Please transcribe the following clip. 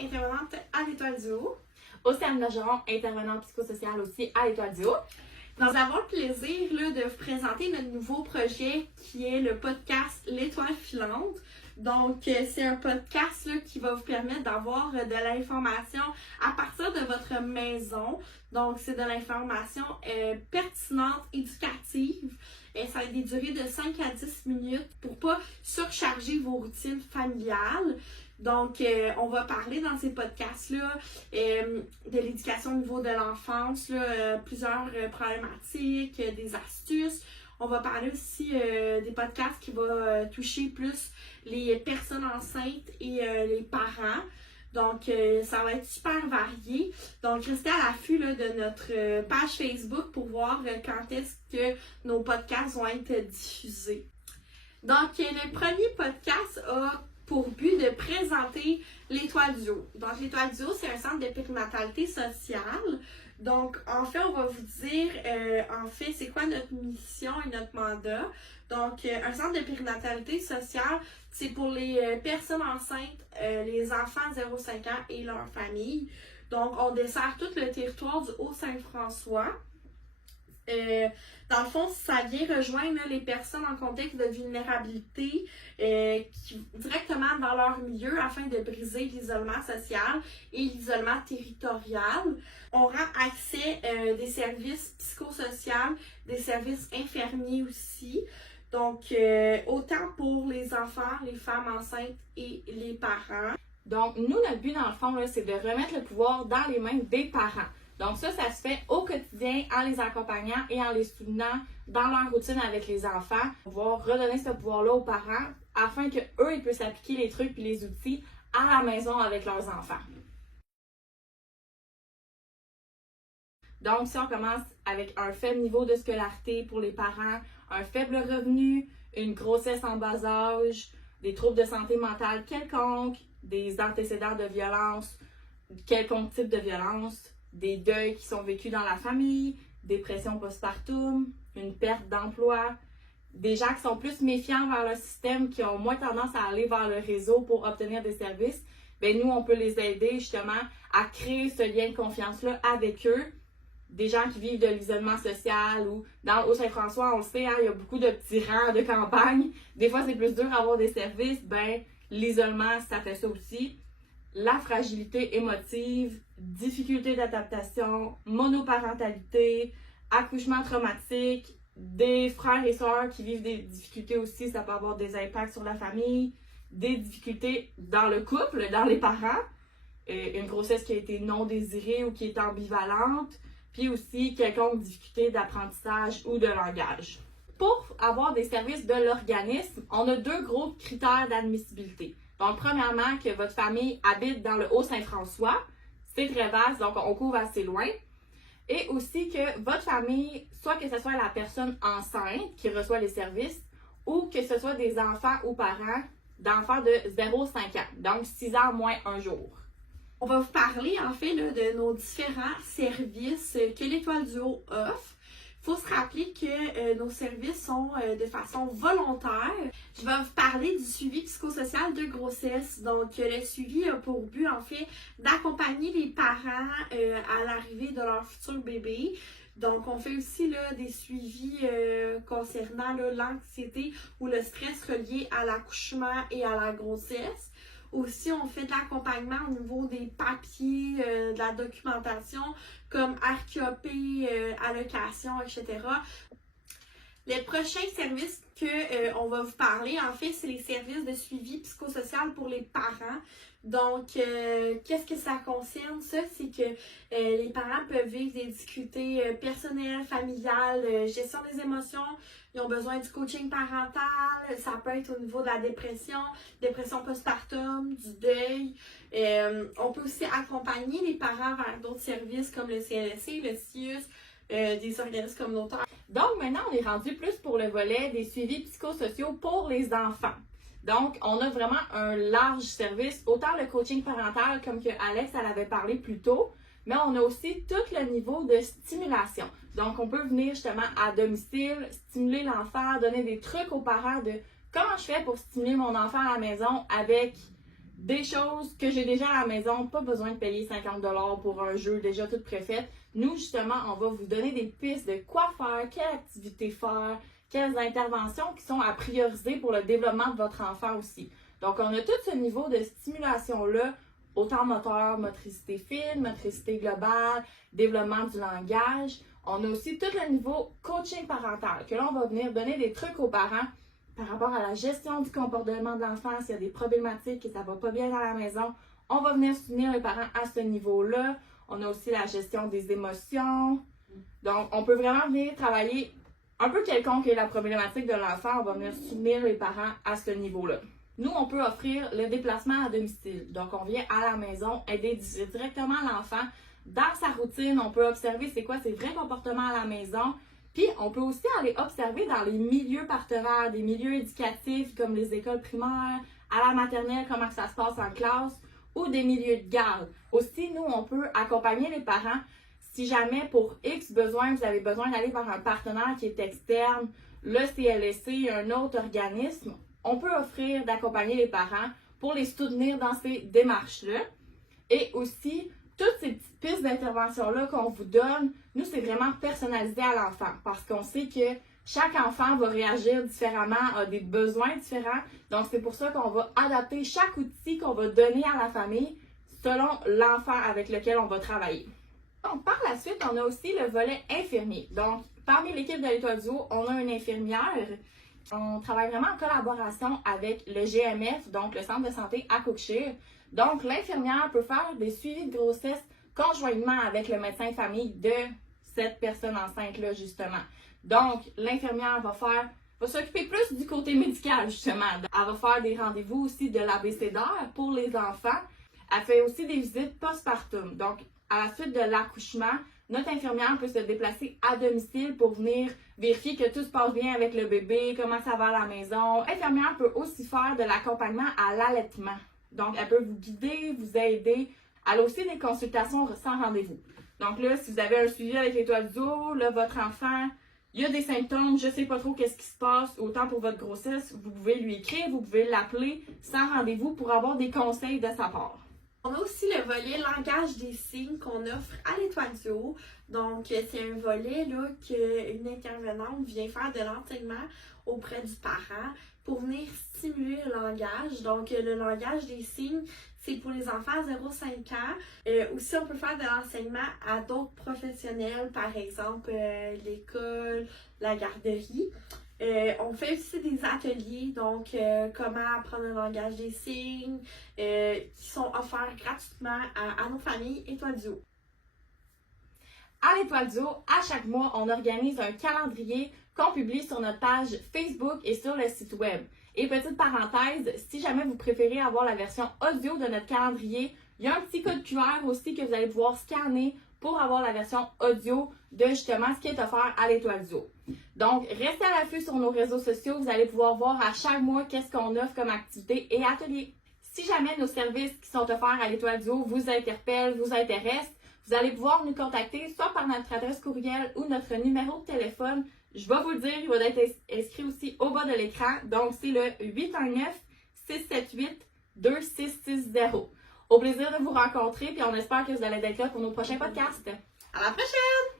intervenante à l'Étoile du Haut. Océane Bergeron, intervenante psychosociale aussi à l'Étoile du Haut. Nous avons le plaisir de vous présenter notre nouveau projet qui est le podcast L'Étoile filante. Donc, c'est un podcast qui va vous permettre d'avoir de l'information à partir de votre maison. Donc, c'est de l'information pertinente, éducative. Ça a des durées de 5 à 10 minutes pour pas surcharger vos routines familiales. Donc, on va parler dans ces podcasts-là de l'éducation au niveau de l'enfance, plusieurs problématiques, des astuces. On va parler aussi des podcasts qui vont toucher plus les personnes enceintes et les parents. Donc, ça va être super varié. Donc, restez à l'affût de notre page Facebook pour voir quand est-ce que nos podcasts vont être diffusés. Donc, le premier podcast a pour but de présenter l'Étoile du Haut. Donc, l'Étoile du Haut, c'est un centre de périnatalité sociale. Donc, en fait, on va vous dire, c'est quoi notre mission et notre mandat. Donc, un centre de périnatalité sociale, c'est pour les personnes enceintes, les enfants 0-5 ans et leurs familles. Donc, on dessert tout le territoire du Haut-Saint-François. Dans le fond, ça vient rejoindre les personnes en contexte de vulnérabilité directement dans leur milieu afin de briser l'isolement social et l'isolement territorial. On rend accès des services psychosociaux, des services infirmiers aussi. Donc, autant pour les enfants, les femmes enceintes et les parents. Donc, nous, notre but dans le fond, c'est de remettre le pouvoir dans les mains des parents. Donc ça se fait au quotidien en les accompagnant et en les soutenant dans leur routine avec les enfants. On va redonner ce pouvoir-là aux parents afin qu'eux, ils puissent appliquer les trucs et les outils à la maison avec leurs enfants. Donc si on commence avec un faible niveau de scolarité pour les parents, un faible revenu, une grossesse en bas âge, des troubles de santé mentale quelconques, des antécédents de violence, quelconque type de violence, des deuils qui sont vécus dans la famille, dépression postpartum, une perte d'emploi, des gens qui sont plus méfiants vers le système, qui ont moins tendance à aller vers le réseau pour obtenir des services, bien nous, on peut les aider justement à créer ce lien de confiance-là avec eux. Des gens qui vivent de l'isolement social ou dans le Haut-Saint-François, on le sait, il y a beaucoup de petits rangs de campagne. Des fois, c'est plus dur d'avoir des services. Ben, l'isolement, ça fait ça aussi. La fragilité émotive, difficulté d'adaptation, monoparentalité, accouchement traumatique, des frères et sœurs qui vivent des difficultés aussi, ça peut avoir des impacts sur la famille, des difficultés dans le couple, dans les parents, une grossesse qui a été non désirée ou qui est ambivalente, puis aussi quelconque difficulté d'apprentissage ou de langage. Pour avoir des services de l'organisme, on a 2 gros critères d'admissibilité. Donc, premièrement, que votre famille habite dans le Haut-Saint-François, c'est très vaste, donc on couvre assez loin. Et aussi que votre famille, soit que ce soit la personne enceinte qui reçoit les services, ou que ce soit des enfants ou parents d'enfants de 0-5 ans, donc 6 ans moins 1 jour. On va vous parler en fait de nos différents services que l'Étoile du Haut offre. Il faut se rappeler que nos services sont de façon volontaire. Je vais vous parler du suivi psychosocial de grossesse. Donc, le suivi a pour but, en fait, d'accompagner les parents à l'arrivée de leur futur bébé. Donc, on fait aussi des suivis concernant l'anxiété ou le stress relié à l'accouchement et à la grossesse. Aussi, on fait de l'accompagnement au niveau des papiers, de la documentation, comme RQAP, allocation, etc. Les prochains services qu'on va vous parler, en fait, c'est les services de suivi psychosocial pour les parents. Donc, qu'est-ce que ça concerne? Ça, c'est que les parents peuvent vivre des difficultés personnelles, familiales, gestion des émotions. Ils ont besoin du coaching parental. Ça peut être au niveau de la dépression postpartum, du deuil. On peut aussi accompagner les parents vers d'autres services comme le CLSC, le CIUS, des organismes communautaires. Donc, maintenant, on est rendu plus pour le volet des suivis psychosociaux pour les enfants. Donc, on a vraiment un large service, autant le coaching parental comme que Alex elle avait parlé plus tôt, mais on a aussi tout le niveau de stimulation. Donc, on peut venir justement à domicile, stimuler l'enfant, donner des trucs aux parents de comment je fais pour stimuler mon enfant à la maison avec des choses que j'ai déjà à la maison, pas besoin de payer 50$ pour un jeu déjà tout préfait. Nous, justement, on va vous donner des pistes de quoi faire, quelle activité faire, quelles interventions qui sont à prioriser pour le développement de votre enfant aussi. Donc, on a tout ce niveau de stimulation-là, autant moteur, motricité fine, motricité globale, développement du langage. On a aussi tout le niveau coaching parental, que là, on va venir donner des trucs aux parents par rapport à la gestion du comportement de l'enfant, s'il y a des problématiques et ça va pas bien dans la maison. On va venir soutenir les parents à ce niveau-là. On a aussi la gestion des émotions. Donc, on peut vraiment venir travailler un peu quelconque est la problématique de l'enfant. On va venir soutenir les parents à ce niveau-là. Nous, on peut offrir le déplacement à domicile. Donc, on vient à la maison aider directement l'enfant dans sa routine. On peut observer c'est quoi ses vrais comportements à la maison. Puis, on peut aussi aller observer dans les milieux partenaires, des milieux éducatifs comme les écoles primaires, à la maternelle, comment ça se passe en classe, ou des milieux de garde. Aussi, nous, on peut accompagner les parents si jamais pour X besoin, vous avez besoin d'aller vers un partenaire qui est externe, le CLSC, un autre organisme, on peut offrir d'accompagner les parents pour les soutenir dans ces démarches-là. Et aussi, toutes ces petites pistes d'intervention-là qu'on vous donne, nous, c'est vraiment personnalisé à l'enfant parce qu'on sait que chaque enfant va réagir différemment, a des besoins différents. Donc, c'est pour ça qu'on va adapter chaque outil qu'on va donner à la famille selon l'enfant avec lequel on va travailler. Donc, par la suite, on a aussi le volet infirmier. Donc, parmi l'équipe de l'Étoile du Haut, on a une infirmière. On travaille vraiment en collaboration avec le GMF, donc le Centre de santé à Cookshire. Donc, l'infirmière peut faire des suivis de grossesse conjointement avec le médecin famille de cette personne enceinte-là, justement. Donc, l'infirmière va s'occuper plus du côté médical, justement. Elle va faire des rendez-vous aussi de l'abécédaire pour les enfants. Elle fait aussi des visites postpartum. Donc, à la suite de l'accouchement, notre infirmière peut se déplacer à domicile pour venir vérifier que tout se passe bien avec le bébé, comment ça va à la maison. L'infirmière peut aussi faire de l'accompagnement à l'allaitement. Donc, elle peut vous guider, vous aider. Elle a aussi des consultations sans rendez-vous. Donc là, si vous avez un suivi avec l'Étoile du Haut, là, votre enfant, il y a des symptômes, je ne sais pas trop qu'est-ce qui se passe, autant pour votre grossesse, vous pouvez lui écrire, vous pouvez l'appeler sans rendez-vous pour avoir des conseils de sa part. On a aussi le volet langage des signes qu'on offre à l'Étoile du Haut. Donc, c'est un volet là, qu'une intervenante vient faire de l'enseignement auprès du parent pour venir stimuler le langage. Donc, le langage des signes, c'est pour les enfants à 0-5 ans. Aussi, on peut faire de l'enseignement à d'autres professionnels, par exemple l'école, la garderie. On fait aussi des ateliers, donc comment apprendre le langage des signes, qui sont offerts gratuitement à nos familles Étoile du Haut. À l'Étoile du Haut, à chaque mois, on organise un calendrier qu'on publie sur notre page Facebook et sur le site web. Et petite parenthèse, si jamais vous préférez avoir la version audio de notre calendrier, il y a un petit code QR aussi que vous allez pouvoir scanner pour avoir la version audio de justement ce qui est offert à l'Étoile du Haut. Donc, restez à l'affût sur nos réseaux sociaux. Vous allez pouvoir voir à chaque mois qu'est-ce qu'on offre comme activité et atelier. Si jamais nos services qui sont offerts à l'Étoile du Haut vous interpellent, vous intéressent, vous allez pouvoir nous contacter soit par notre adresse courriel ou notre numéro de téléphone. Je vais vous le dire, il va être inscrit aussi au bas de l'écran. Donc, c'est le 819-678-2660. Au plaisir de vous rencontrer, puis on espère que vous allez être là pour nos prochains podcasts. À la prochaine!